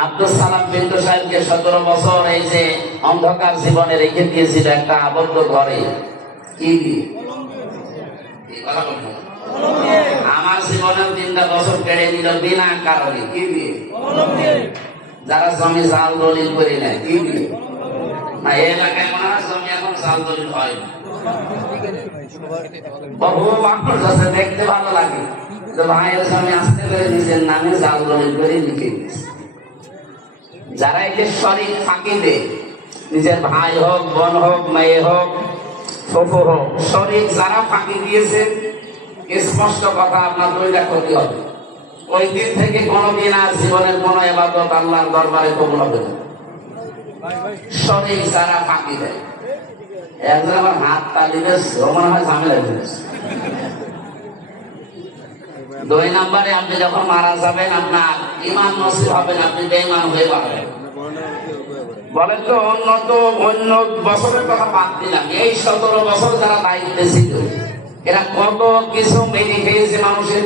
আব্দুল সালাম বিন্দু সাহেবকে 17 বছর এই যে অন্ধকার জীবনে রেখে দিয়েছিল একটা আবদ্ধ ঘরে। কি দিয়ে? আমার জীবনের 3টা বছর কেড়ে নিল বিনা কারণে। কি দিয়ে? যারা জমি জাল দলিল করে নেয়। কি দিয়ে? না, এই এলাকায় মনে হয় জমি এখন জাল দলিল হয় না। বহু মানুষ আছে, দেখতে ভালো লাগে, ভাইয়ের জমি আসতে করে নিজের নামে জাল দলিল করে লিখে দিয়েছে। যারা একে শরীর ফাঁকি দেয়, নিজের ভাই হোক, বোন হোক, মেয়ে হোক, ফুফু হোক, শরীর যারা ফাঁকি দিয়েছে, স্পষ্ট কথা, আপনার 2টা ক্ষতি হবে। ওই দিন থেকে কোনোদিন আর জীবনের কোন ইবাদত আল্লাহর দরবারে কবুল হবে না। শরীর যারা ফাঁকি দেয়, একজন আমার হাত তালিবে মনে হয় ঝামেলা হয়েছে। 2 নম্বরে, আপনি যখন মারা যাবেন আপনার ঈমান নসিব হবে না, আপনি বেঈমান হয়ে পারবেন। বলেন তো, অন্য বছরের কথা বাদ দিলাম, এই 17 বছর যারা দায়িত্বে ছিল এরা কত কিছু মেনে খেয়েছে মানুষের,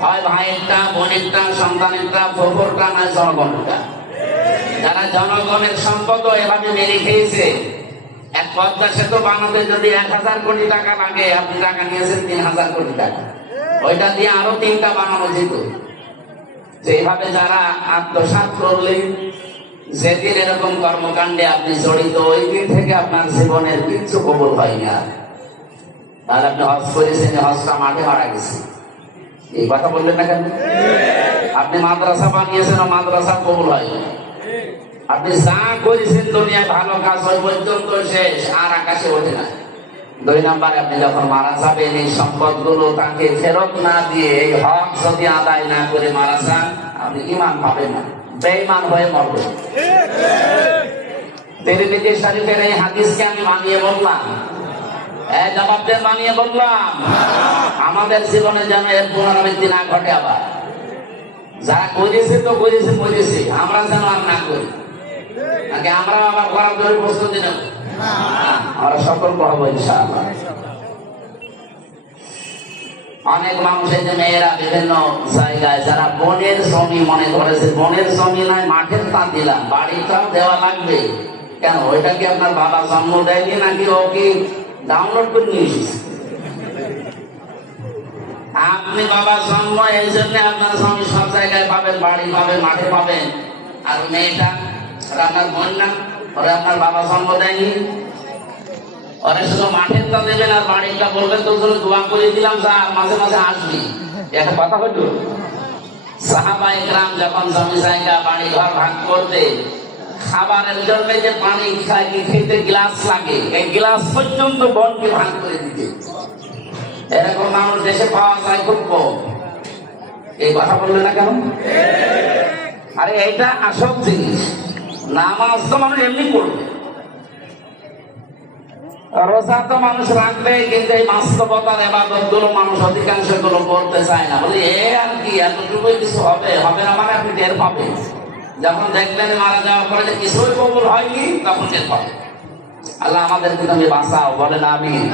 হয় ভাইয়েরটা, বোনেরটা, সন্তানেরটা, ফোফরটা, না জনগণেরটা। যারা জনগণের সম্পদ এভাবে মেনে খেয়েছে, এক পদ্মা সেতু বানাতে যদি 1000 কোটি টাকা লাগে, আপনি টাকা নিয়েছেন 3000 কোটি টাকা, ওইটা দিয়ে আরো 3টা বানানো যেত। এইভাবে যারা আত্মসাৎ করলেন, যেদিন এরকম কর্মকাণ্ডে আপনি জড়িত, ওই দিন থেকে আপনার জীবনের কিচ্ছু কবুল হয় না। তাহলে আপনি হজ করেছেন, হজটা মাঠে মারা গেছে, এই কথা বললেন না কেন? আপনি মাদ্রাসা বানিয়েছেন, মাদ্রাসা কবুল হয় না। আপনি যা করেছেন দুনিয়ায় ভালো কাজ ওই পর্যন্ত শেষ, আর আকাশে ওঠে না। 2 নম্বরে, আপনি যখন মারা যাবেন, এই সম্পদগুলো তাকে ফেরত না দিয়ে, এই হক যদি আদায় না করে মারা যান, আপনি ঈমান পাবেন না, বেঈমান হয়ে মরবেন। তিরমিজি শরীফের এই হাদিসকে আমি মানিয়ে বললাম, জবাব দেন, মানিয়ে বললাম। আমাদের জীবনে যেন এর পুনরাবৃত্তি না ঘটে। আবার যারা করেছে তো করেছে, আমরা যেন আর না করি, নাকি আমরা আবার করার জন্য প্রস্তুতি নেব? আমরা সতর্ক হবো ইনশাআল্লাহ। অনেক মানুষের যে মেয়েরা বিভিন্ন জায়গায় যারা বোনের জমি মনে করেছে, বোনের জমি নয়, মাঠের তা দিলাম, বাড়িটা দেওয়া লাগবে কেন? ওইটা কি আপনার বাবা জন্ম দেয়নি, নাকি ও কি ডাউনলোড করে নিয়ে এসেছে? আপনি বাবা জন্ম, এই জন্য আপনার জমি সব জায়গায় পাবেন, বাড়ি পাবেন, মাঠে পাবেন। আর মেয়েটা আপনার বোন না, ওরা আপনার বাবা জন্ম দেয়নি, ওরা শুধু মাঠের তা দেবেন আর বাড়িটা বলবেন তোর জন্য দোয়া করে দিলাম, যা মাঝে মাঝে আসবি। একটা কথা হইতো, সাহাবায়ে কেরাম যখন জমি জায়গা বাড়ি ঘর ভাগ করতে, খাবারের জন্য যে পানি খেতে গ্লাস লাগে, এই গ্লাস পর্যন্ত বোনকে ভাগ করে দিতে। এরকম মানুষ দেশে পাওয়া যায় খুব কম। এই কথা বললে না কেন? আরে এইটা আসল জিনিস। নামাজ তো মানুষ এমনি করবে, রোজা তো মানুষ রাখবে, কিন্তু এই বাস্তবতার ইবাদত গুলো মানুষ অধিকাংশ গুলো করতে চায় না। বলে এ আর কি, এতটুকুই কিছু হবে না, মানে আপনি টের পাবেন যখন দেখবেন মারা যাওয়ার পরে যে কিছুই কবুল হয়নি, তখন টের পাবেন। আল্লাহ আমাদেরকে তুমি বাঁচাও, বলেন আমিন।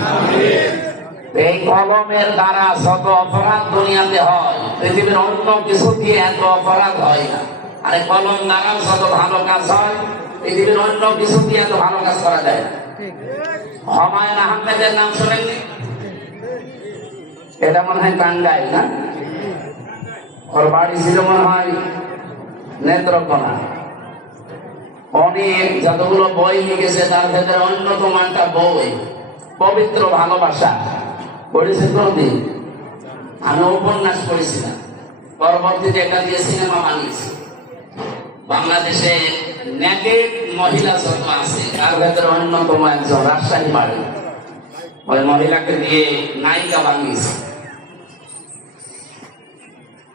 এই কলমের দ্বারা শত অপরাধ দুনিয়াতে হয়, পৃথিবীর অন্য কিছু দিয়ে এত অপরাধ হয় না। আরে কলম দ্বারাও শত ভালো কাজ হয়, পৃথিবীর অন্য কিছু দিয়ে এত ভালো কাজ করা যায় না। হুমায়ুন আহমেদের নাম শোনেননি? এটা মনে হয় টাঙ্গাইল না? ওর বাড়ি ছিল মনে হয় নেত্রকোনা। অনেক যতগুলো বই লিখেছে তার ভেতরে অন্যতম একটা বই পবিত্র ভালোবাসা। পড়েছেন কোনদিন? আমি উপন্যাস পড়েছিলাম, পরবর্তীতে এটা দিয়ে সিনেমা বানিয়েছি। বাংলাদেশে নেকেড মহিলা যত আছে তার ভেতরে অন্যতম একজন, রাজশাহী বাড়ি, ওই মহিলাকে দিয়ে নায়িকা বানিয়েছে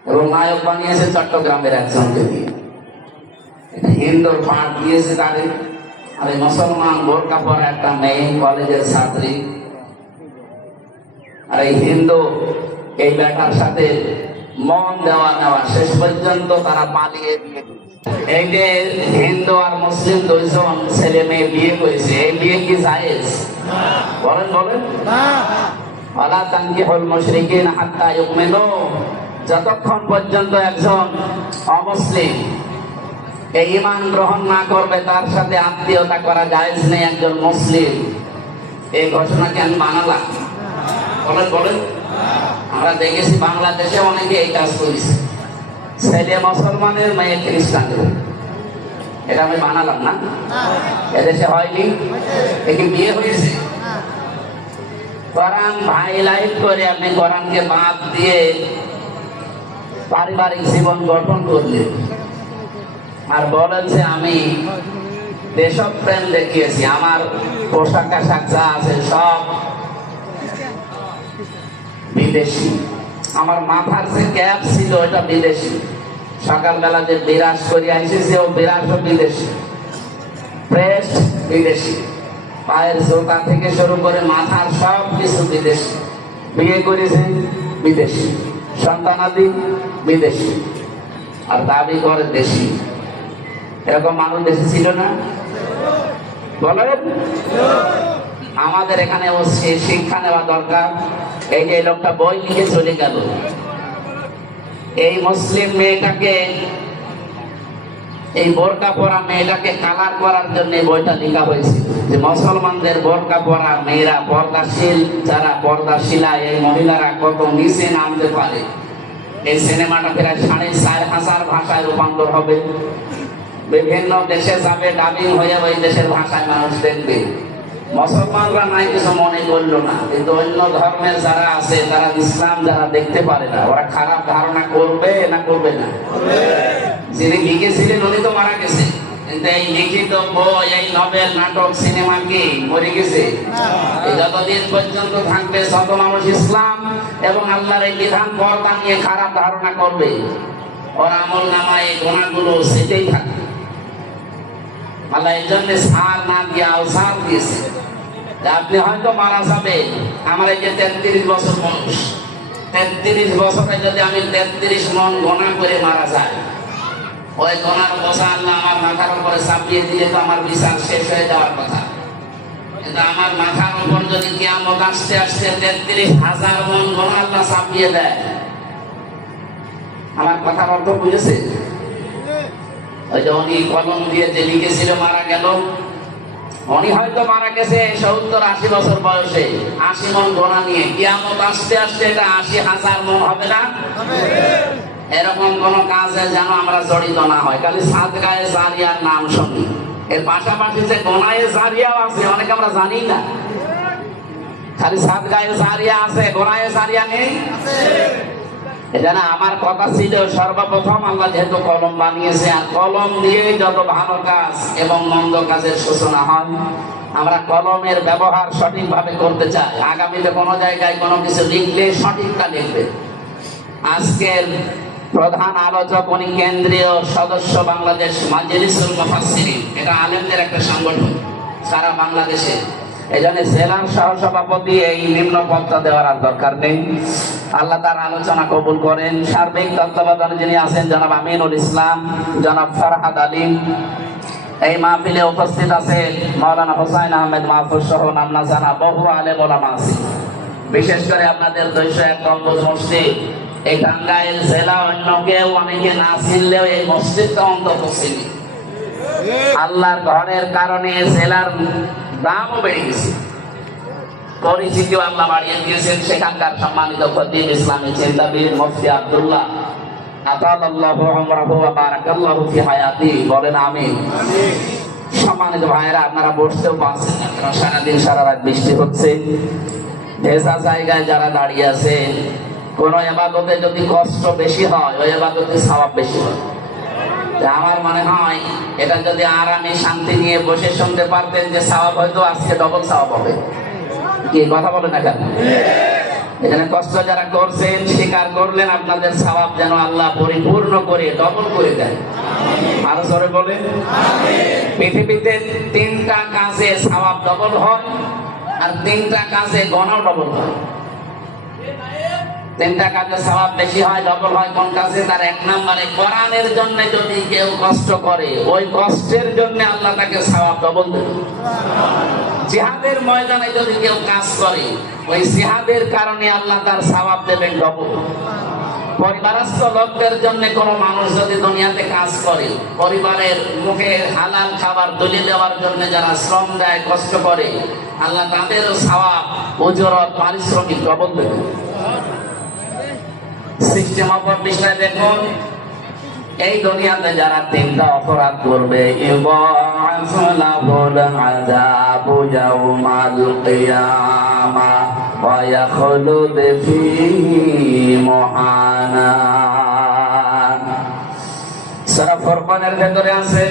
এবং নায়ক বানিয়েছে চট্টগ্রামের একজনকে দিয়ে। হিন্দুর পাঠ দিয়েছে তাদের। আর মুসলমান বোরকা পরা একটা মেয়ে, কলেজের ছাত্রী, আর এই হিন্দু এই বেটার সাথে মন দেওয়া নেওয়া, শেষ পর্যন্ত তারা পালিয়ে দিয়ে। এই যে হিন্দু আর মুসলিম 2 জন ছেলে মেয়ে বিয়ে করেছে, এই বিয়ে কি জায়েজ? বলেন। ওয়ালা তানকিহুল মুশরিকিনা হাত্তা ইউমিনু, যতক্ষণ পর্যন্ত একজন অমুসলিম এই ঈমান গ্রহণ না করবে তার সাথে আত্মীয়তা করা জায়েজ নেই একজন মুসলিম। এই ঘোষণাকে আমি মানালাম। বলেন বলেন। আমরা দেখেছি বাংলাদেশে অনেকে এই কাজ করেছে, ছেলে মুসলমানের মেয়ে খ্রিস্টানের। এটা আমি মানালাম না? এদেশে হয়নি? একে বিয়ে হয়েছে। কোরআন হাইলাইট করে আপনি কোরআনকে বাদ দিয়ে পারিবারিক জীবন গঠন করলেন আর বলেন যে আমি দেশপ্রেম দেখিয়েছি, আমার পোশাক আশাক যা আছে সব বিদেশি, আমার মাথার যে ক্যাপ ছিল ওটা বিদেশি, সকালবেলা যে বিরাজ করে এসেছে ও বিরাজও বিদেশি, প্রেস বিদেশি, পায়ের জোতা থেকে শুরু করে মাথার সব কিছু বিদেশি, বিয়ে করেছে বিদেশি, সন্তানাদি বিদেশি, আর দাবি করে দেশি। এরকম মানুষ দেশে ছিল না? বলেন। আমাদের এখানে শিক্ষা নেওয়া দরকার। এই যে লোকটা বই লিখে চলে গেল, এই মুসলিম মেয়েটাকে, এই বোরকা পরা মেয়েটাকে কালার করার জন্য বইটা লেখা হয়েছে যে মুসলমানদের বোরকা পরা মেয়েরা, পর্দাশীল যারা পর্দাশীলা এই মহিলারা কত নিচে নামতে পারে। এই সিনেমাটা প্রায় 4,500 ভাষায় রূপান্তর হবে, বিভিন্ন দেশে যাবে, ডাবিং হয়ে ওই দেশের ভাষায় মানুষ দেখবে। মুসলমানরা নাই কিছু মনে করলো না, কিন্তু অন্য ধর্মের যারা আছে তারা ইসলাম যারা দেখতে পারে না, ওরা খারাপ ধারণা করবে না করবে না? যিনি লিখেছিলেন উনি তো মারা গেছে, কিন্তু এই লিখিত বই, এই নভেল, নাটক, সিনেমা কি মরে গেছে? যতদিন পর্যন্ত থাকবে শত মানুষ ইসলাম এবং আল্লাহর এই বিধান পর্দা নিয়ে খারাপ ধারণা করবে, ওর আমল নামায় এই গুণাগুলো সেটাই থাকবে। আল্লাহ এই জন্য সার না দিয়ে আওসার দিয়েছে। আপনি হয়তো মারা যাবে, আমার এই যে 33 বছর বয়স, 33 বছরে যদি আমি 33 মন গোনা করে মারা যায়, ওই গোনার বোঝা আল্লাহ আমার মাথার উপরে চাপিয়ে দিয়ে তো আমার বিচার শেষ হয়ে যাওয়ার কথা। কিন্তু আমার মাথার উপর যদি কিয়ামত আসতে আসতে 33,000 মন গোনা আল্লাহ চাপিয়ে দেয়, আমার কথার অর্থ বুঝেছে? ওই যে উনি কলম দিয়ে যে লিখেছিল মারা গেল, উনি হয়তো মারা গেছে 70-80 বছর বয়সে, 80 মন গোনা নিয়ে। কিয়ামত আসতে আসতে এটা 80,000 মন হবে না? এরকম কোন কাজে যেন আমরা জড়িত না হয়। খালি সাদগায়ে জারিয়ার নাম শুনি, এর পাশাপাশি যে গোনায়ে জারিয়াও আছে অনেকে আমরা জানি না। খালি সাদগায়ে জারিয়া আছে, গোনায়ে জারিয়া নেই। এজন্য আমার কথা ছিল সর্বপ্রথম আল্লাহ যেহেতু কলম বানিয়েছে, আর কলম দিয়ে যত ভালো কাজ এবং মন্দ কাজের সূচনা হয়, আমরা কলমের ব্যবহার সঠিকভাবে করতে চাই। আগামীতে কোনো জায়গায় কোনো কিছু লিখলে সঠিকটা লিখবে। আজকের প্রধান আলোচক উনি কেন্দ্রীয় সদস্য বাংলাদেশ মাজলিসুল মুফাসসিরিন, এটা আলেমদের একটা সংগঠন সারা বাংলাদেশে। এই জন্য জেলার সহসভাপতি এই নিম্ন পদটা দেওয়ার আর দরকার নেই। আল্লাহ তার আলোচনা কবুল করেন। সার্বিক তত্ত্বাবধানে যিনি আছেন জনাব আমিনুল ইসলাম, জনাব ফরহাদ আলী। এই মাহফিলে উপস্থিত আছেন মাওলানা হুসাইন আহমেদ মাহফুজ সহ নামনা জানা বহু আলেম ওলামা আছে। বিশেষ করে আপনাদের 201 গম্বুজ মসজিদ, এই টাঙ্গাইল জেলা অন্য কেউ অনেকে না চিনলেও এই মসজিদটা অন্তত চিনি। আল্লাহর ঘরের কারণে জেলার দামও বেড়ে গেছে, পরিচিতিও আল্লাহ বাড়িয়ে দিয়েছেন। সেখানকার সম্মানিত খতিব, ইসলামী চিন্তাবিদ মুফতি আব্দুল্লাহ আতালাল্লাহু উমরাহু ওয়া বারাকাল্লাহু ফি হায়াতি, বলেন আমিন। সম্মানিত ভাইয়েরা, আপনারা বসতেও পারছেন না, কারণ সারাদিন সারা রাত বৃষ্টি হচ্ছে। ভেজা জায়গায় যারা দাঁড়িয়ে আছে, কোন ইবাদতে যদি কষ্ট বেশি হয় ওই ইবাদতে সওয়াব বেশি হয়। আমার মনে হয় এটা যদি আরামে শান্তি নিয়ে বসে শুনতে পারতেন যে সওয়াব হয়তো আজকে ডবল সওয়াব হবে। কি কথা বলেন না কেন? এখানে কষ্ট যারা করছেন, স্বীকার করলেন, আপনাদের সওয়াব যেন আল্লাহ পরিপূর্ণ করে ডবল করে দেয়। আরো জোরে বলেন পৃথিবীতে 3টা কাজে সওয়াব ডবল হয় আর 3টা কাজে গুনাহ ডবল হয়। 3টা কাজে সওয়াব বেশি হয়, ডবল হয় কোন কাজে? তার 1 নম্বরে কোরআনের জন্য যদি কেউ কষ্ট করে, ওই কষ্টের জন্য আল্লাহ তাকে সওয়াব ডবল দেবে। জিহাদের ময়দানে যদি কেউ কাজ করে, ওই জিহাদের কারণে আল্লাহ তার সওয়াব দেবেন ডবল। পরিবারস্থ লোকদের জন্য কোনো মানুষ যদি দুনিয়াতে কাজ করে, পরিবারের মুখে হালাল খাবার তুলে দেওয়ার জন্য যারা শ্রম দেয়, কষ্ট করে, আল্লাহ তাদের সওয়াব, উজরত, পারিশ্রমিক ডবল দেবে। সিস্টেম অফ বিষয় দেখুন, এই দুনিয়াতে যারা তিনটা অপরাধ করবে, ইউবাসু লাহুল আযাবু ইয়াউমাল কিয়ামা ওয়া ইয়াখলুদ ফীহি মুহানা। সূরা ফুরকানের ভেতরে আছে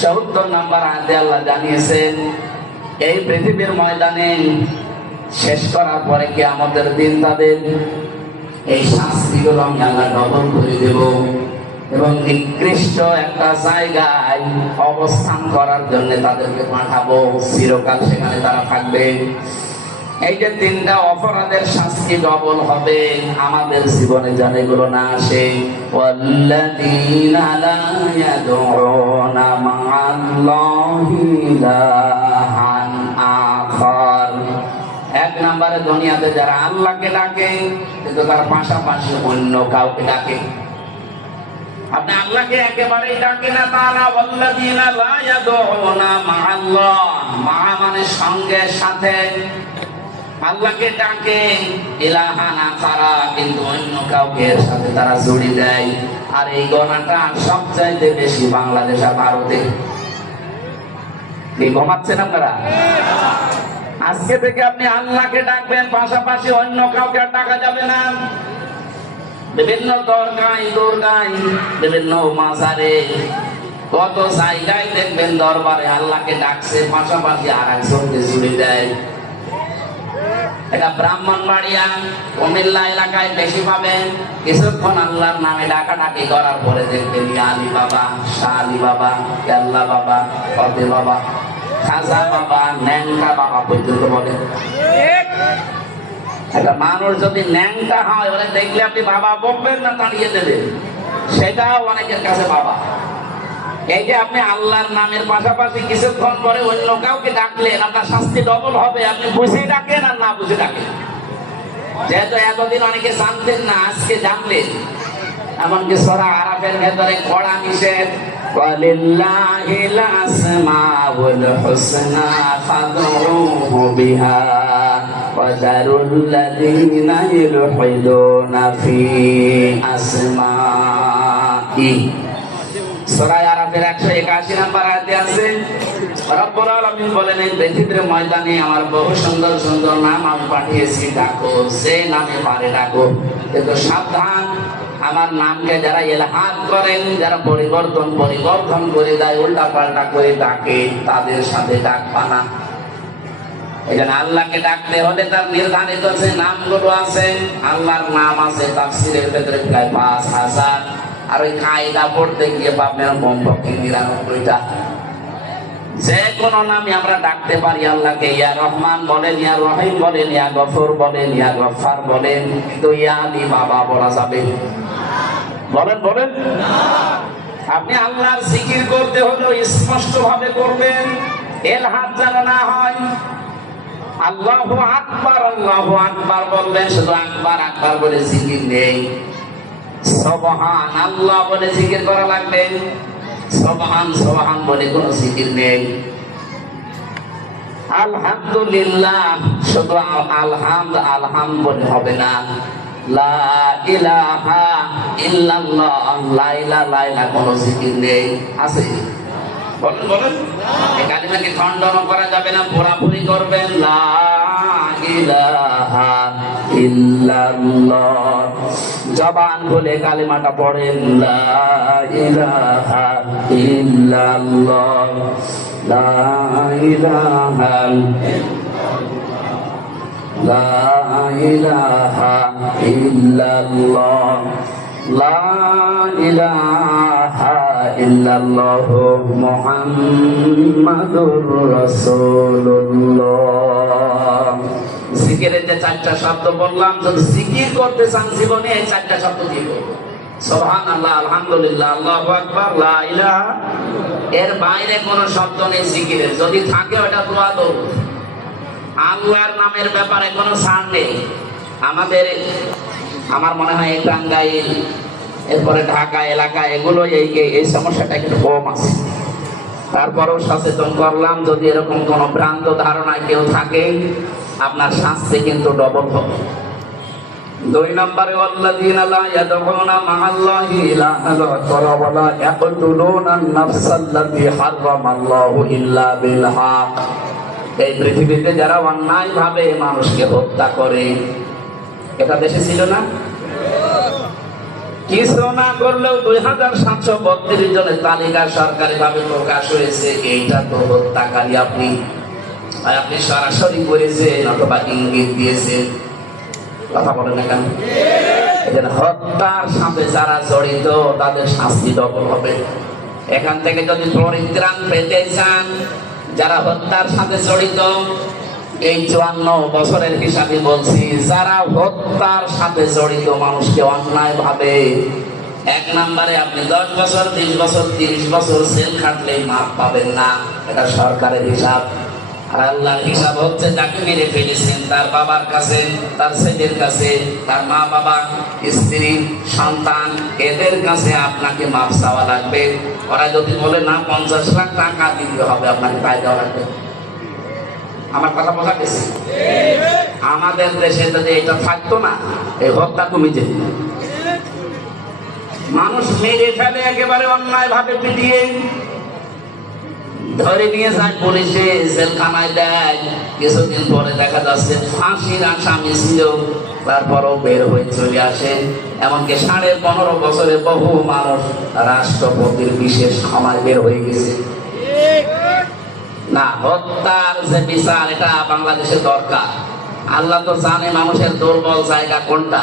৭০ নম্বর আয়াতে আল্লাহ জানিয়েছেন, এই পৃথিবীর ময়দানে শেষ করার পরে কিয়ামতের দিন তাদের এই শাস্তিগুলো আমি আল্লাহ ডবল করে দেব এবং নিকৃষ্ট একটা জায়গায় অবস্থান করার জন্য তাদেরকে পাঠাবো, চিরকাল সেখানে তারা থাকবে। এই যে তিনটা অপরাধের শাস্তি ডবল হবে, আমাদের জীবনে যেন এগুলো না আসে। ওয়াল্লাযীনা লা ইয়াদউনা মা'আল্লাহি ইলাহান আখার। এক নম্বরে দুনিয়াতে যারা আল্লাহকে ডাকে কিন্তু তার পাশাপাশি অন্য কাউকে ডাকে। আপনি আল্লাহকে একেবারেই ডাকে না, তারা ওয়াল্লাযীনা লা ইয়াদউনা মা'আল্লাহ, মা মানে সঙ্গে সাথে, আল্লাহকে ডাকে ইলাহান আখারা, কিন্তু অন্য কাউকে এর সাথে তারা জড়িয়ে দেয়। আর এই গণাটা সবচাইতে বেশি বাংলাদেশ আর ভারতে। কি ঘুমাচ্ছেন আপনারা? আজকে থেকে আপনি আল্লাহকে ডাকবেন, পাশাপাশি অন্য কাউকে আর ডাকা যাবে না। বিভিন্ন দরগায় বিভিন্ন মাজারে, কত জায়গায় দেখবেন দরবারে আল্লাহকে ডাকছে, পাশাপাশি আর একজনকে জুড়ে দেয়। এটা ব্রাহ্মণবাড়িয়া, কুমিল্লা এলাকায় বেশি পাবেন। কিছুক্ষণ আল্লাহর নামে ডাকাডাকি করার পরে দেখবেন আলী বাবা, শাহ আলী বাবা, কেল্লা বাবা, ফতে বাবা, খাজা বাবা, ন্যাংটা বাবা পর্যন্ত বলে। একটা মানুষ যদি ন্যাংটা হয়, ওরা দেখলে আপনি বাবা বলবেন না, তাড়িয়ে দেবেন, সেটাও অনেকের কাছে বাবা। এই যে আপনি আল্লাহর নামের পাশাপাশি কিছুক্ষণ পরে অন্য কাউকে ডাকলেন, আপনার শাস্তি ডবল হবে। আপনি বুঝে ডাকেন আর না বুঝে ডাকেন। যেহেতু এতদিন অনেকে জানতেন না, আজকে জানলেন। এমনকি সূরা আরাফের ভেতরে কড়া নিষেধ, ওয়ালিল্লাহিল আসমাউল হুসনা ফাদউহু বিহা ওয়া যারুল্লাযীনা ইউলহিদুনা ফি আসমাই। সূরা আরাফের 181 নম্বর আয়াতে আছে, রব্বুল আলামিন বলেন, এই পৃথিবীর ময়দানে আমার বহু সুন্দর সুন্দর নাম আমি পাঠিয়েছি, ডাকো, যে নামে পারে ডাকো। কিন্তু সাবধান, আমার নামকে যারা ইলহাদ করেন, যারা পরিবর্তন করে দেয়, উল্টা পাল্টা করে ডাকে, তাদের সাথে ডাকবা না। এখানে আল্লাহকে ডাকতে হলে তার নির্ধারিত যে নামগুলো আছে, আল্লাহর নাম আছে তাফসীরের ভেতরে প্রায় ৫,০০০, আর ওই কায়দা পড়তে গিয়ে পাবেন কমপক্ষে ৯৯টা। যে কোনো নামে আমরা ডাকতে পারি আল্লাহকে। ইয়া রহমান বলেন, ইয়া রহিম বলেন, ইয়া গফুর বলেন, ইয়া গফফার বলেন, কিন্তু ইয়া আলী বাবা বলা যাবে? বলেন আপনি আল্লাহর জিকির করতে হলে স্পষ্ট ভাবে করবেন, এলহাদ যেন না হয়। আল্লাহু আকবার বলবেন, শুধু আকবার আকবার বলে জিকির নেই। সুবহানাল্লাহ বলে জিকির করা লাগবে, সুবহান বলে কোনো জিকির নেই। আলহামদুলিল্লাহ, শুধু আলহাম বলে হবে না। লা ইলাহা ইল্লাল্লাহ, লাইলা কোনো জিকির নেই। আছে? বলেন এই কালিমাকে খণ্ডন করা যাবে না, পুরাপুরি করবেন। লা ইলাহা ইল্লাল্লাহ, জবান বলে কালিমাটা পড়েন, লা ইলাহা ইল্লাল্লাহ, লা ইলাহা লা ইলাহা ইল্লাল্লাহ, লা ইলাহা ইল্লাল্লাহ মুহাম্মাদুর রাসূলুল্লাহ। জিকিরের যে 4টা শব্দ বললাম, যদি জিকির করতে চান জীবনে এই 4টা শব্দ দিয়ে করবেন। সুবহানাল্লাহ, আলহামদুলিল্লাহ, আল্লাহু আকবার, লা ইলাহা। এর বাইরে কোনো শব্দ নেই জিকিরের। যদি থাকে ওটা দোয়া দরুদ। আল্লাহর নামের ব্যাপারে কোনো ছাড় নেই। আমাদের আমার মনে হয় এই টাঙ্গাইল, এরপরে ঢাকা এলাকা, এগুলো এই সমস্যাটা একটু কম আছে। তারপরেও সচেতন করলাম, যদি এরকম কোন ভ্রান্ত ধারণায় কেউ থাকে, আপনার শাস্তি কিন্তু ডবল হবে। 2 নম্বরে ওয়াল্লাযীনা লা ইয়াদউনা মা'আল্লাহি ইলাহান আখার ওয়া লা ইয়াকতুলুনা আন-নাফসাল্লাতী হারামাল্লাহু ইল্লা বিল হক। এই পৃথিবীতে যারা অন্যায়ভাবে মানুষকে হত্যা করে, এটা দেশে ছিল না? কিছু না করলেও 2732 জনের তালিকা সরকারিভাবে প্রকাশ হয়েছে। এইটা তো হত্যাকারী আপনি সরাসরি করেছেন অথবা ইঙ্গিত দিয়েছেন। কথা বলেন না কেন? হত্যার সাথে যারা জড়িত তাদের শাস্তি ডবল হবে। এখান থেকে যদি পরিত্রাণ পেতে চান, যারা হত্যার সাথে জড়িত, এই 54 বছরের হিসাবে বলছি, যারা হত্যার সাথে জড়িত মানুষকে অন্যায় ভাবে, 1 নম্বরে আপনি 10 বছর, 20 বছর, 30 বছর জেল খাটলেই মাপ পাবেন না। এটা সরকারের হিসাব। আর আল্লাহর হিসাব হচ্ছে, যাকে মেরে ফেলেছেন তার বাবার কাছে, তার ছেলের কাছে, তার মা বাবা, স্ত্রী, সন্তান, এদের কাছে আপনাকে মাপ চাওয়া লাগবে। ওরা যদি বলে না 50 লাখ টাকা দিতে হবে, আপনাকে তাই দেওয়া লাগবে। আমার কথা বোঝা গেছে? আমাদের দেশে যদি এটা থাকতো না, এই হত্যা কমে যেত। মানুষ মেরে ফেলে একেবারে অন্যায় ভাবে পিটিয়ে, ধরে নিয়ে যায় পুলিশে, জেলখানায় দেয়। কিছুদিন পরে দেখা যাচ্ছে ফাঁসির আসামি ছিল, তারপরও বের হয়ে চলে আসে। এমনকি 15.5 বছরে বহু মানুষ রাষ্ট্রপতির বিশেষ ক্ষমায় বের হয়ে গেছে। না, হত্যার যে বিচার, এটা বাংলাদেশের দরকার। আল্লাহ তো জানে মানুষের দুর্বল জায়গা কোনটা।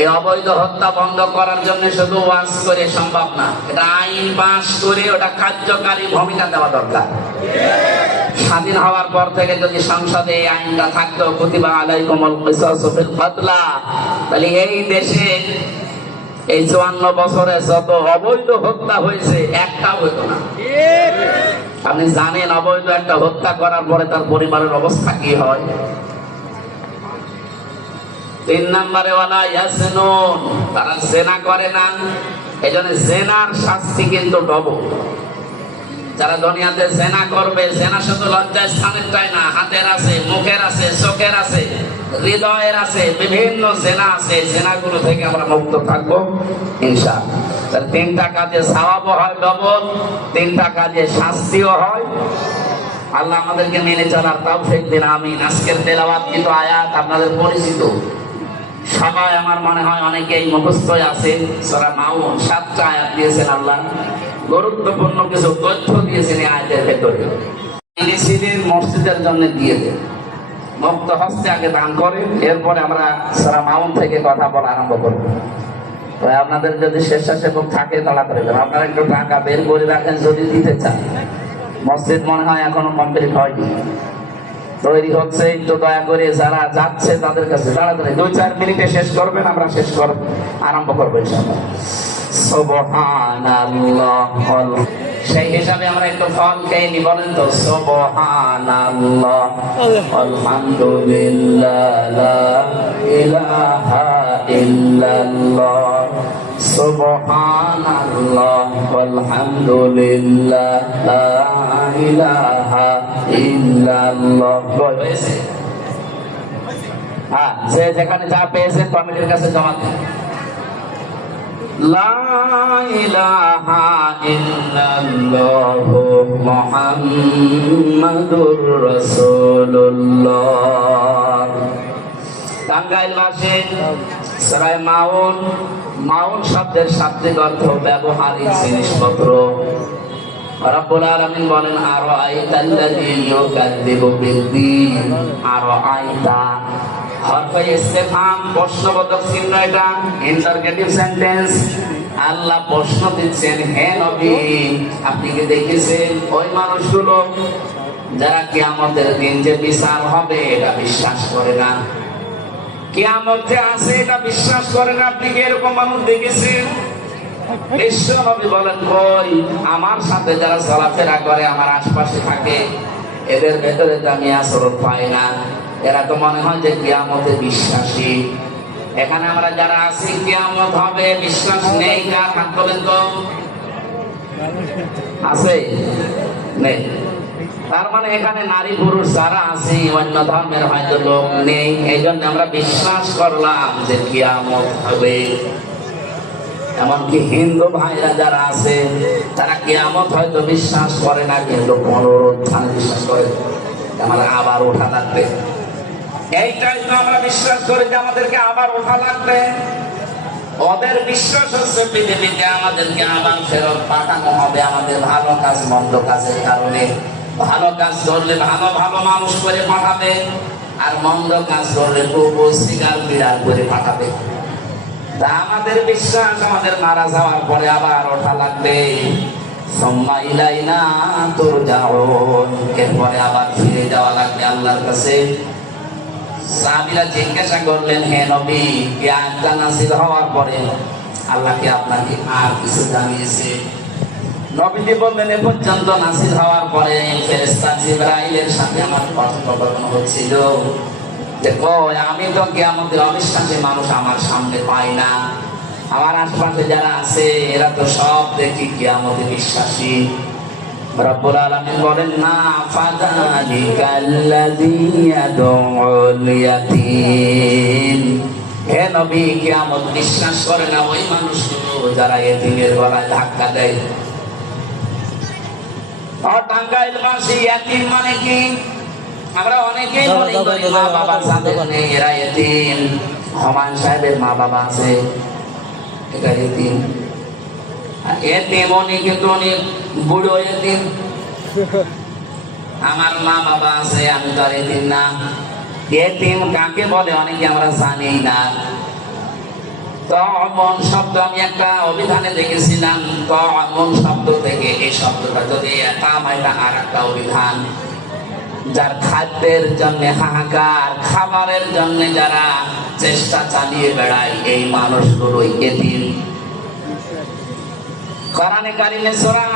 এই অবৈধ হত্যা বন্ধ করার জন্য শুধু ওয়াজ করে সম্ভব না, এটা আইন পাস করে ওটা কার্যকারী ভূমিকা দেওয়া দরকার। স্বাধীন হওয়ার পর থেকে যদি সংসদে এই আইনটা থাকতো, কুতিবা আলাইকুমুল কিসাসু ফিল কাতলা, তাহলে এই দেশে এই 54 বছরে যত অবৈধ হত্যা হয়েছে, একটাও হতো না। আপনি জানেন অবৈধ একটা হত্যা করার পরে তার পরিবারের অবস্থা কি হয়? 3 নম্বরে ওয়ালা ইয়াসনুন, তারা জেনা করে না। এজন্য জেনার শাস্তি কিন্তু ডবল। যারা দুনিয়াতে জেনা করবে, জেনা শুধু লজ্জার স্থানেরটাই না, হাতের আছে, মুখের আছে, চোখের আছে, হৃদয়ের আছে, বিভিন্ন জেনা আছে। জেনাগুলো থেকে আমরা মুক্ত থাকবো ইনশাআল্লাহ। তাহলে 3টা কাজে সওয়াবও হয় ডবল, 3টা কাজে শাস্তিও হয়। আল্লাহ আমাদেরকে মেনে চলার তৌফিক দিন, আমিন। আজকের তেলাওয়াতকৃত আয়াত আপনাদের পরিচিত সবাই, আমার মনে হয় অনেকেই মুখস্থই আছে। সূরা মাউন 7টা আয়াত দিয়েছেন আল্লাহ, গুরুত্বপূর্ণ কিছু তথ্য দিয়েছেন এই আয়াতের ভেতরে। মসজিদের জন্য দিয়ে দেন, মুক্ত হস্তে আগে দান করেন, এরপরে আমরা সূরা মাউন থেকে কথা বলা আরম্ভ করব। আপনাদের যদি স্বেচ্ছাসেবক থাকে তারা করে দেন, আপনারা একটু টাকা বের করে রাখেন যদি দিতে চান। মসজিদ মনে হয় এখনো কমপ্লিট হয়নি, তৈরি হচ্ছে। একটু দয়া করে যারা যাচ্ছে তাদের কাছে তাড়াতাড়ি 2-4 মিনিটে শেষ করবেন, আমরা শেষ আরম্ভ করবো ইনশাআল্লাহ। সুবহানাল্লাহ, সেই হিসাবে আমরা একটু ফল খেয়ে নি, বলেন তো সুবহানাল্লাহ, আলহামদুলিল্লাহ, লা ইলাহা ইল্লাল্লাহ, সুবহানাল্লাহ, আলহামদুলিল্লাহ, লা ইলাহা ইল্লাল্লাহ। হ্যাঁ, যে যেখানে যা পেয়েছেন কমিটির কাছে জমা দেন। লা ইলাহা ইল্লাল্লাহু মুহাম্মাদুর রাসূলুল্লাহ। টাঙ্গাইল মাসে সূরা মাউন, মাউন শব্দের শাব্দিক অর্থ ব্যবহারিক জিনিসপত্র। রব্বুল আলামিন বলেন, আরাআইতাল্লাযী ইউকাযযিবু বিদ্দীন, আরাআইতা হরফে ইসতিফহাম, প্রশ্নবোধক চিহ্ন, এটা ইন্টারগেটিভ সেন্টেন্স। আল্লাহ প্রশ্ন দিচ্ছেন, হে নবী আপনি কি দেখেছেন ওই মানুষগুলো যারা কিয়ামতের দিন যে বিচার হবে এটা বিশ্বাস করে না, কিয়ামত যে আছে এটা বিশ্বাস করে না, আপনি কি এরকম মানুষ দেখেছেন? বিশ্বনবী বলেন, কই, আমার সাথে যারা চলাফেরা করে, আমার আশপাশে থাকে, এদের ভেতরে তো আমি আচরণ পাই না। এরা তো মনে হয় যে কিয়ামতে বিশ্বাসী। এখানে আমরা যারা আছি কিয়ামত হবে বিশ্বাস নেই, কার হাত তোলেন তো? আছে? নেই। তার মানে এখানে নারী পুরুষ যারা আছে অন্য ধর্মের হয়তো লোক নেই, এই জন্য আমরা বিশ্বাস করলাম যে কিয়ামত হবে। এমনকি হিন্দু ভাইরা যারা আছে তারা কিয়ামত হয়তো বিশ্বাস করে না, কিন্তু পুনরুত্থান বিশ্বাস করে, আমাদের আবার ওঠা লাগবে। এইটাই তো আমরা বিশ্বাস করি যে আমাদেরকে আবার ওঠা লাগবে। ওদের বিশ্বাস হচ্ছে পৃথিবীতে আমাদেরকে আবার ফেরত পাঠানো হবে আমাদের ভালো কাজ মন্দ কাজের কারণে। ভালো কাজ করলে ভালো ভালো মানুষ করে পাঠাবে, আর মন্দ কাজ করলে কুকুর শিকার বিড়াল করে পাঠাবে। তা আমাদের বিশ্বাস আমাদের মারা যাওয়ার পরে আবার ওঠা লাগবে। এরপরে আবার ফিরে যাওয়া লাগবে আল্লাহর কাছে। সাহাবীরা জিজ্ঞাসা করলেন, হে নবী, আয়াতটা নাযিল হওয়ার পরে আল্লাহ কি আপনাকে আর কিছু জানিয়েছে? নবীজি বললেন, এ পর্যন্ত নাযিল হওয়ার পরে ফেরেশতা জিবরাইলের সাথে আমার কথোপকথন হচ্ছিল। দেখো, আমি তো কিয়ামতের অবিশ্বাসী মানুষ আমার সামনে পাই না, আমার আশপাশে যারা আছে এরা তো সব দেখি কিয়ামতে বিশ্বাসী। রব্বুল আলামিন বলেন, না ফাযালিকাল্লাযী ইয়াদউল ইয়াতীম। হে নবী, কিয়ামত বিশ্বাস করে না ওই মানুষগুলো যারা এতিমের গলায় ধাক্কা দেয়। টাঙ্গাইলবাসী ইয়াতীম মানে কি? আমরা অনেকেই বলি মা বাবা যাদের নেই এরা এতিম। হুমায়ুন সাহেবের মা বাবা আছে, এটা এতিম। এতিম অনেক, কিন্তু অনেক বুড়ো এতিম। আমার মা বাবা আছে, আমি তো আর এতিম না। এতিম কাকে বলে অনেকে আমরা জানি না। তমন শব্দ আমি একটা অভিধানে দেখেছিলাম, তমন শব্দ থেকে এই শব্দটা যদি একাম, এটা আর একটা অভিধান। যার খাদ্যের জন্য হাহাকার, খাবারের জন্য যারা চেষ্টা চালিয়ে বেড়ায়, এই মানুষগুলোই এতিম। কোরআনে কারিমে সূরা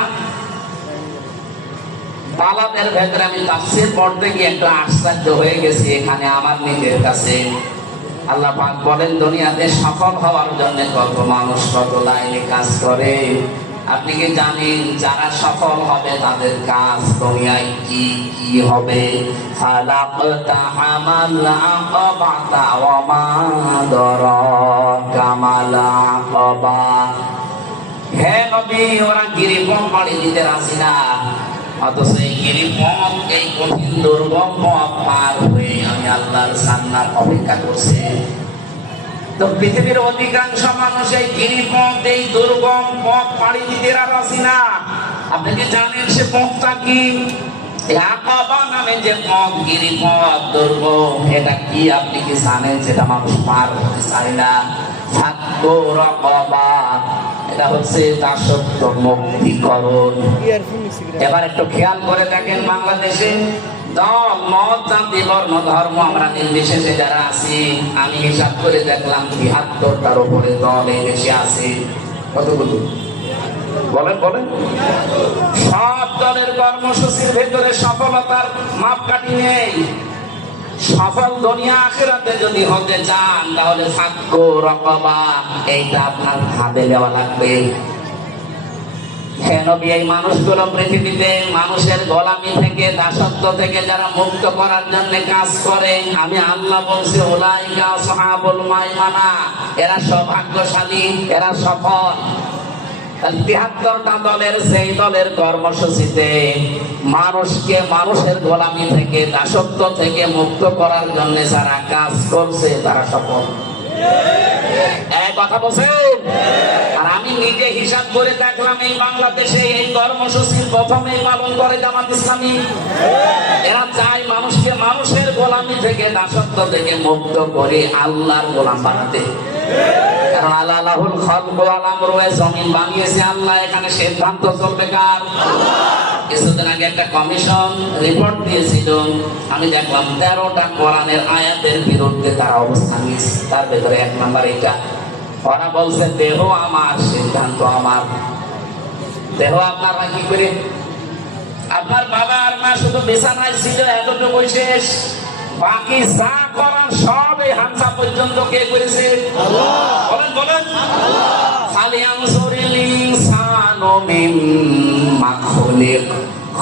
তালাতের ভেতরে আমি তাফসীর পড়তে গিয়ে একটু আশ্চর্য হয়ে গেছি এখানে আমার নিজের কাছে। আল্লাহ পাক বলেন, দুনিয়াতে সফল হওয়ার জন্য কত মানুষ কত লাইনে কাজ করে। আপনি কি জানেন যারা সফল হবে তাদের কাজ দুনিয়ায় কি কি হবে? ফালাকতা হামাল আকাবাতা ওয়া মা দারাকা মাল আকাবা। হে নবী, ওরা গিরিপথ পাড়ি দিতে রাজি না, অথচ এই গিরিপথ, এই কঠিন দুর্গম পথ পার হয়ে আমি আল্লাহর জান্নাত অপেক্ষা করছি। তো পৃথিবীর অধিকাংশ মানুষ এই গিরিপথ, এই দুর্গম পথ পাড়ি দিতে রাজি না। আপনি কি জানেন সে পথটা কি? আকাবা নামে যে পথ, গিরিপথ দুর্গম, এটা কি আপনি কি জানেন? যেটা মানুষ পার হতে চায় না। ফাক্কু রাকাবা, এটা হচ্ছে দাসত্ব মুক্তিকরণ। এবার একটু খেয়াল করে দেখেন, বাংলাদেশে দল মত জাতি বর্ণ ধর্ম আমরা নির্বিশেষে যারা আছি, আমি হিসাব করে দেখলাম ৭২টার উপরে দল এই দেশে আছে। কতগুলো বলেন বলেন? সব দলের কর্মসূচির ভেতরে সফলতার মাপকাঠি নেই। সফল দুনিয়া আখিরাতে যদি হতে চান তাহলে ফাক্কু রাকাবা, এইটা আপনার হাতে দেওয়া লাগবে। হে নবী, এই মানুষগুলো পৃথিবীতে মানুষের গোলামি থেকে, দাসত্ব থেকে যারা মুক্ত করার জন্য কাজ করে, আমি আল্লাহ বলছি উলাইকা আসহাবুল মাইমানা, এরা সৌভাগ্যশালী, এরা সফল। ৭৩টা দলের সেই দলের কর্মসূচিতে মানুষকে মানুষের গোলামি থেকে, দাসত্ব থেকে মুক্ত করার জন্য যারা কাজ করছে তারা সফল। এক কথা বলছেন? আর আমি নিজে হিসাব করে দেখলাম, এই বাংলাদেশে এই কর্মসূচির প্রথমেই পালন করে জামাত ইসলামী। এরা চায় মানুষকে মানুষের গোলামি থেকে, দাসত্ব থেকে মুক্ত করে আল্লাহর গোলাম বানাতে। কারণ আল্লাহুল খালকু ওয়াল আমরু, জমিন বানিয়েছে আল্লাহ, এখানে সিদ্ধান্ত চলবে কার? কিছুদিন আগে একটা কমিশন রিপোর্ট দিয়েছিল, আমি দেখলাম ১৩টা কোরআনের আয়াতের বিরুদ্ধে তারা অবস্থান নিয়েছে। তার ভেতরে ১ নম্বর এটা, ওরা বলছে দেহ আমার, সিদ্ধান্ত আমার। দেহ আপনারা কি করে? আপনার বাবা আর মা শুধু বিছানায় ছিল, এতটুকু শেষ। বাকি যা করার সব এই হামসা পর্যন্ত কে করেছে? বলেন বলেন। ফালিয়ানজুরিল ইনসানু মিম্মা খুলিক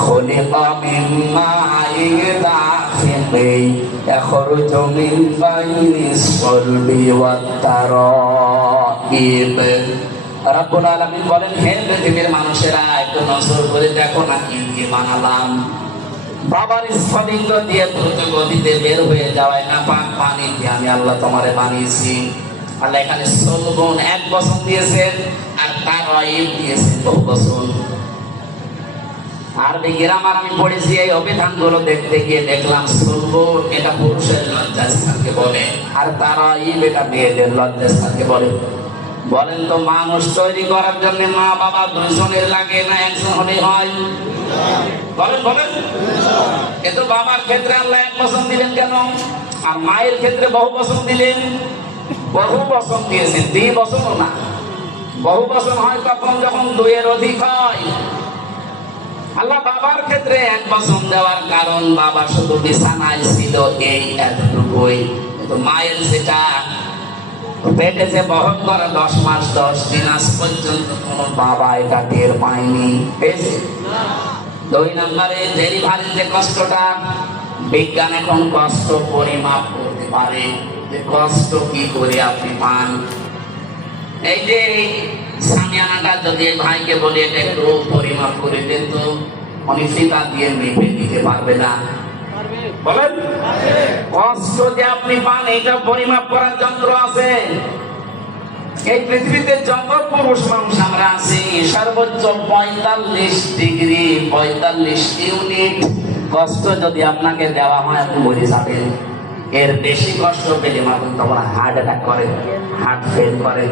খুলিকা মিন মাইন দাফিকিন ইয়াখরুজু মিন বাইনিস সালবি ওয়াত তারাইব। রব্বুল আলামিন বলেন, হে পৃথিবীর মানুষেরা, একটু নজর করে দেখো না কি কি বানালাম। বাবার স্ফটিক দিয়ে দ্রুত গতিতে বের হয়ে যাওয়ায় না পাক পানি দিয়ে আমি আল্লাহ তোমারে বানিয়েছি। আল্লাহ এখানে সলবন 1 বছর দিয়েছেন, আর তারাইব দিয়েছেন 2 বছর। আরবি গ্রামার আমি পড়েছি, এই অভিধানগুলো দেখতে গিয়ে দেখলাম সলবন এটা পুরুষের লজ্জাস্থানকে বলে, আর তারাইব এটা মেয়েদের লজ্জাস্থানকে বলে। বলেন তো, মানুষ তৈরি করার জন্য মা বাবা দুজনের লাগে না একজন হলেই হয়? বলেন বলেন। কিন্তু বাবার ক্ষেত্রে আল্লাহ 1 বছর দিলেন কেন, আর মায়ের ক্ষেত্রে বহু বছর দিলেন? বহু বছর দিয়েছেন, 2 বছরও না। বহু বছর হয় তখন যখন 2 এর অধিক হয়। আল্লাহ বাবার ক্ষেত্রে 1 বছর দেওয়ার কারণ, বাবা শুধু বিছানায় ছিল এই এতটুকুই, কিন্তু মায়ের যেটা পেটে যে বহন করে 10 মাস 10 দিন, আজ পর্যন্ত কোন বাবা এটা টের পায়নি। পেয়েছে? 2 নম্বরে ডেলিভারির যে কষ্টটা, বিজ্ঞান এখন কষ্ট পরিমাপ করতে পারে, যে কষ্ট কি করে আপনি পান। এই যে সামিয়ানাটা যদি ভাইকে বলি এটা একটু পরিমাপ করে দেন, তো উনি ফিতা দিয়ে মেপে দিতে পারবে না। বলেন, কষ্ট যে আপনি পান এটা পরিমাপ করার যন্ত্র আছে। এই পৃথিবীতে যত পুরুষ মানুষ আমরা আছি, সর্বোচ্চ 45 ডিগ্রি 45 ইউনিট কষ্ট যদি আপনাকে দেওয়া হয়, আপনি মরে যাবেন। এর বেশি কষ্ট পেলে মানুষ তখন হার্ট অ্যাটাক করে, হার্ট ফেল করে।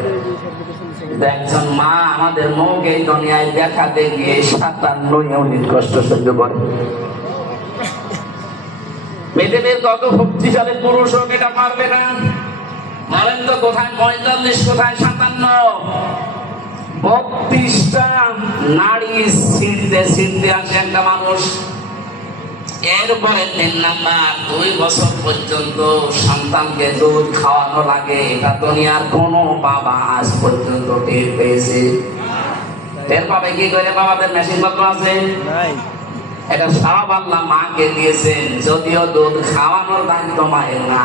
একজন মা আমাদের মুখ এই দুনিয়ায় দেখাতে গিয়ে 57 ইউনিট কষ্ট সহ্য করে। পৃথিবীর কত শক্তিশালী পুরুষ হোক এটা পারবে না। বলেন তো, কোথায় 45, কোথায় 57? 32টা নাড়ি ছিঁড়তে আসে একটা মানুষ। এরপরে 3 নাম্বার, 2 বছর পর্যন্ত সন্তানকে দুধ খাওয়ানো লাগে। এটা দুনিয়ার কোন বাবা আজ পর্যন্ত টের পেয়েছে? টের পাবে কি করে? বাবাদের মেশিন পত্র আছে? এটা সব আল্লাহ মাকে দিয়েছেন, যদিও দুধ খাওয়ানোর দায়িত্ব মায়ের না,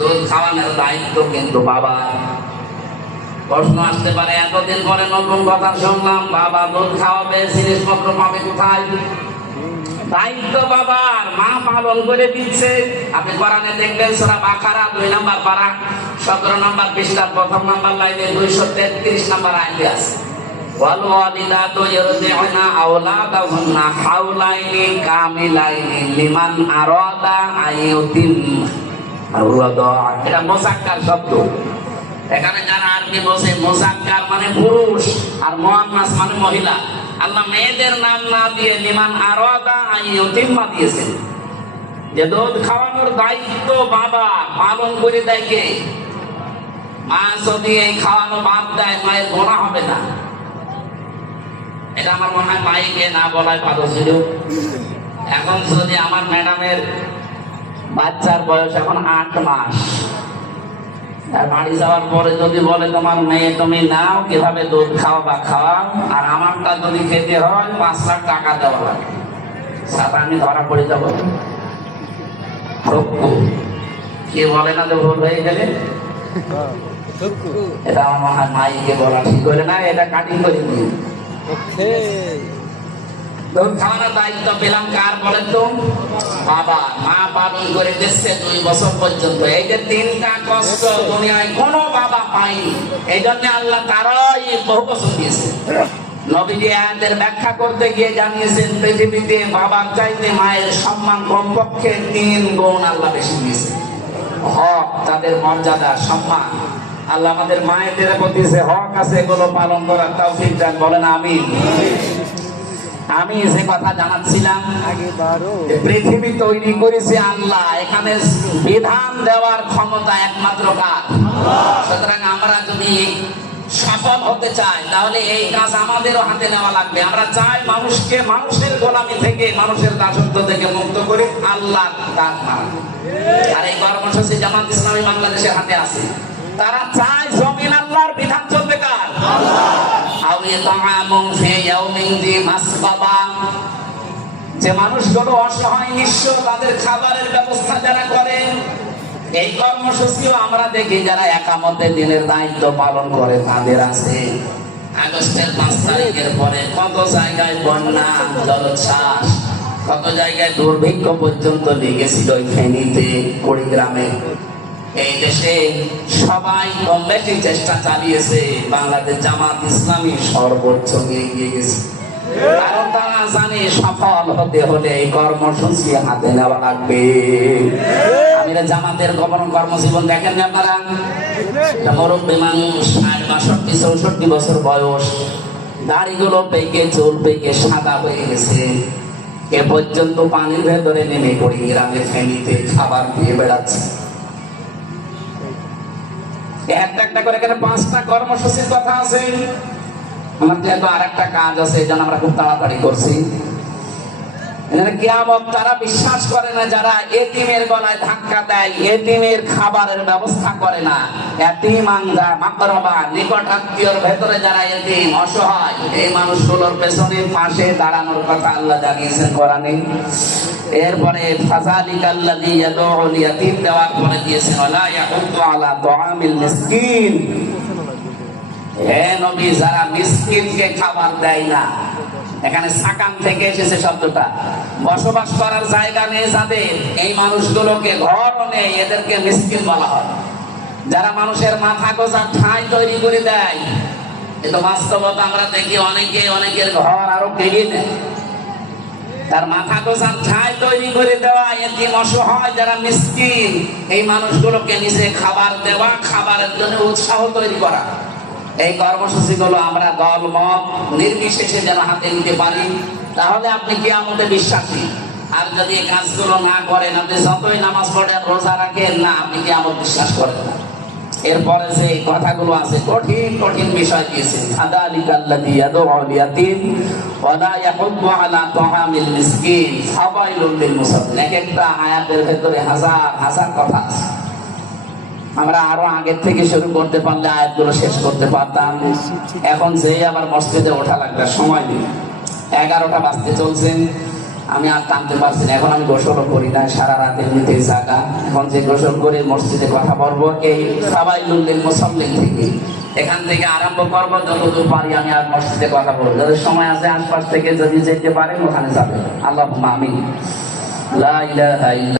দুধ খাওয়ানোর দায়িত্ব কিন্তু বাবা। প্রশ্ন আসতে পারে, এতদিন পরে নতুন কথা শুনলাম, বাবা দুধ খাওয়াবে, জিনিসপত্র পাবে কোথায়? দায়িত্ব বাবার, মা পালন করে দিচ্ছে। আপনি কোরআনে দেখবেন সূরা বাকারা 2 নম্বর পারা 17 নম্বর পৃষ্ঠার 1ম নম্বর লাইনে 233 নম্বর আয়াতে আছে, ওয়াল ওয়ালিদাতু ইরদি'না আওলাদাহুন্না হাওলাইনি কামিলাইনি লিমান আরাদা আইয়ুতিম আওলাদা। এটা মুযাক্কার শব্দ। এখানে যারা আরবি বসে, মুযাক্কার মানে পুরুষ আর মুআন্নাস মানে মহিলা। আল্লাহ মেয়েদের নাম না দিয়ে লিমান আরাদা আইয়ুতিম্মা দিয়েছেন। যে দুধ খাওয়ানোর দায়িত্ব বাবা, পালন করে দেয় কে? মা যদি এই খাওয়ানো বাদ দেয়, মায়ের গোনা হবে না। এটা আমার মনে হয় মাইকে না বলায় ভালো ছিল। এখন যদি আমার ম্যাডামের বাচ্চার বয়স এখন 8 মাস, বাড়ি যাওয়ার পরে যদি বলে তোমার মেয়ে তুমি নাও, কিভাবে দুধ খাওয়াবা খাওয়াও, আর আমারটা যদি খেতে হয় 5 লাখ টাকা দেওয়া লাগে, সাথে আমি ধরা পড়ে যাবো। কি বলে না যে ভুল হয়ে গেলে? এটা আমার মনে হয় মাইকে বলা ঠিক করে না, এটা কাটিং করে দিই। দুধ খাওয়ানোর দায়িত্ব পেলাম কার বলেন তো? বাবা। মা পালন করে দিচ্ছে 2 বছর পর্যন্ত। এই যে 3টা কষ্ট দুনিয়ায় কোনো বাবা পায়নি, এই জন্য আল্লাহ তারাই বহু বছর দিয়েছে। নবীজি আয়াতের ব্যাখ্যা করতে গিয়ে জানিয়েছেন, পৃথিবীতে বাবার চাইতে মায়ের সম্মান কমপক্ষে 3 গুণ আল্লাহ বেশি দিয়েছে। হক, তাদের মর্যাদা, সম্মান। আল্লাহ আমাদের মায়েদের প্রতি যে হক আছে এগুলো পালন করার তৌফিক দান। বলেন আমিন। আমি যে কথা জানাচ্ছিলাম, পৃথিবী তৈরি করেছে আল্লাহ, এখানে বিধান দেওয়ার ক্ষমতা একমাত্র কার? সুতরাং আমরা যদি সফল হতে চাই, তাহলে এই কাজ আমাদেরও হাতে নেওয়া লাগবে। আমরা চাই মানুষকে মানুষের গোলামি থেকে, মানুষের দাসত্ব থেকে মুক্ত করে আল্লাহর কাজ করা। আর এই কর্মসূচি জামাত ইসলামী বাংলাদেশের হাতে আছে। তারা চায় জমিন আল্লাহর বিধান চলবে কার? যে মানুষগুলো অসহায় নিঃস্ব, তাদের খাবারের ব্যবস্থা যারা করেন, এই কর্মসূচিও আমরা দেখি যারা একামতের দিনের দায়িত্ব পালন করে তাদের আছে। আগস্টের 5 তারিখের পরে কত জায়গায় বন্যা, জলোচ্ছ্বাস, কত জায়গায় দুর্ভিক্ষ পর্যন্ত লেগেছিল ফেনীতে, কুড়িগ্রামে। এই দেশে সবাই কম বেশি চেষ্টা চালিয়েছে, বাংলাদেশ জামাত ইসলামী সর্বোচ্চ এগিয়ে গেছে। কারণ তারা জানে সফল হতে হলে এই কর্মসূচি হাতে নেওয়া লাগবে। আমিরা জামাতের কর্মজীবন দেখেন না আপনারা? মুরব্বী মানুষ, 60, 62, 64 বছর বয়স, দাড়িগুলো পেকে, চুল পেকে সাদা হয়ে গেছে। এ পর্যন্ত পানির ভেতরে নেমে পড়ি গ্রামে ফেনীতে খাবার দিয়ে বেড়াচ্ছে। একটা করে এখানে 5টা কর্মসূচির কথা আছে। আমার যেহেতু আর একটা কাজ আছে, এই জন্য আমরা খুব তাড়াতাড়ি করছি। কিয়ামত তারা বিশ্বাস করে না যারা এতিমের গলায় ধাক্কা দেয়, এতিমের খাবারের ব্যবস্থা করে না। এতিম আঙ্গা মাকরাবা, নিকট আত্মীয়র ভেতরে যারা এতিম অসহায়, এই মানুষগুলোর পেছনে পাশে দাঁড়ানোর কথা আল্লাহ জানিয়েছেন কোরআনে। এরপরে ফাযালিকাল্লাযী ইয়াদউল ইয়াতীম দেওয়ার পরে দিয়েছেন ওয়ালা ইয়াহুদ্দু আলা তুআমিল মিসকিন। হে নবী, যারা মিসকিনকে খাবার দেয় না, এখানে সাকান থেকে এসেছে শব্দটা। বসবাস করার জায়গা নেই যাদের, এই মানুষগুলোকে ঘরও নেই, এদেরকে মিসকিন বলা হয়। যারা মানুষের মাথা গোঁজার ঠাঁই তৈরি করে দেয়, কিন্তু বাস্তবতা আমরা দেখি অনেকের ঘর আরো কেড়ে নেয়। তার মাথা গোঁজার ঠাঁই তৈরি করে দেওয়া, এতিম অসহায় যারা মিসকিন, এই মানুষগুলোকে নিজে খাবার দেওয়া, খাবারের জন্য উৎসাহ তৈরি করা। এই কর্মসূচিগুলো আমরা দল মত নির্বিশেষে যেন হাতে নিতে পারি, তাহলে আপনি কিয়ামতে বিশ্বাসী। আর যদি এই কাজগুলো না করেন, আপনি যতই নামাজ পড়েন, রোজা রাখেন না, আপনি কিয়ামত বিশ্বাস করেন না। এরপরে যে কথাগুলো আছে, কঠিন কঠিন বিষয় দিয়েছে। ফাযালিকাল্লাযী ইয়াদউল ইয়াতীম ওয়া লা ইয়াহুদ্দু আলা তুআমিল মিসকিন ফাওয়াইলুল লিল মুসাল্লিন। একটা আয়াতের ভেতরে হাজার হাজার কথা আছে। আমরা আরো আগের থেকে শুরু করতে পারলে আয়াতগুলো শেষ করতে পারতাম। এখন যে আবার মসজিদে ওঠা লাগবে, সময় নেই। 11টা বাজতে চলছে, আমি আর টানতে পারছি না। এখন আমি গোসলও করি না, সারা রাতের মধ্যে জাগা। এখন যে গোসল করে মসজিদে কথা বলবো, এই ফাওয়াইলুল লিল মুসাল্লিন থেকে, এখান থেকে আরম্ভ করবো। যতদূর পারি আমি আর মসজিদে কথা বলবো। যাদের সময় আছে আশপাশ থেকে যদি যেতে পারেন ওখানে যাবে। আল্লাহুম্মা আমিন। লা ইলাহা ইল্লাল্লাহ।